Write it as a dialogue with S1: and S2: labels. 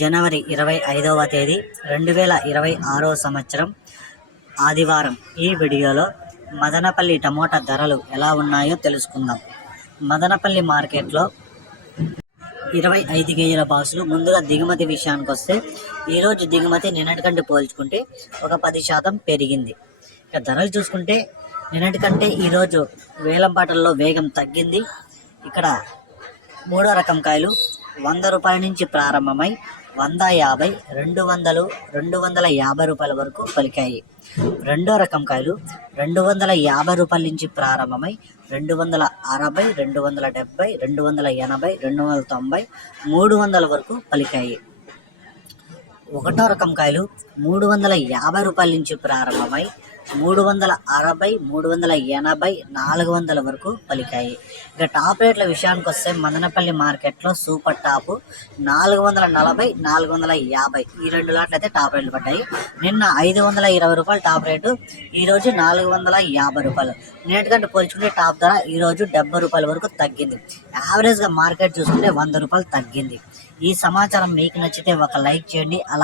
S1: జనవరి ఇరవై ఐదవ తేదీ రెండు వేల ఇరవై ఆరో సంవత్సరం ఆదివారం. ఈ వీడియోలో మదనపల్లి టమోటా ధరలు ఎలా ఉన్నాయో తెలుసుకుందాం. మదనపల్లి మార్కెట్లో ఇరవై ఐదు కేజీల బాక్సులు ముందుగా దిగుమతి విషయానికి వస్తే ఈరోజు దిగుమతి నిన్నటి కంటే పోల్చుకుంటే ఒక పది శాతం పెరిగింది. ఇక ధరలు చూసుకుంటే నిన్నటి కంటే ఈరోజు వేలంపాటల్లో వేగం తగ్గింది. ఇక్కడ మూడో రకం కాయలు వంద రూపాయల నుంచి ప్రారంభమై వంద యాభై రెండు వందలు రెండు వందల యాభై రూపాయల వరకు పలికాయి. రెండో రకం కాయలు రెండు వందల యాభై రూపాయల నుంచి ప్రారంభమై రెండు వందల అరవై రెండు వందల డెబ్బై రెండు వందల ఎనభై రెండు వందల తొంభై మూడు వందల వరకు పలికాయి. ఒకటో రకం కాయలు మూడు వందల యాభై రూపాయల నుంచి ప్రారంభమై మూడు వందల అరవై మూడు వందల ఎనభై నాలుగు వందల వరకు పలికాయి. ఇక టాప్ రేట్ల విషయానికి వస్తే మదనపల్లి మార్కెట్లో సూపర్ టాప్ నాలుగు వందల నలభై నాలుగు వందల యాభై ఈ రెండు లాట్లు అయితే టాప్ రేట్లు పడ్డాయి. నిన్న ఐదు వందల ఇరవై రూపాయలు టాప్ రేటు ఈరోజు నాలుగు వందల యాభై రూపాయలు. నిన్నటికంటే పోల్చుకుంటే టాప్ ధర ఈరోజు డెబ్బై రూపాయల వరకు తగ్గింది. యావరేజ్గా మార్కెట్ చూసుకుంటే వంద రూపాయలు తగ్గింది. ఈ సమాచారం మీకు నచ్చితే ఒక లైక్ చేయండి అలా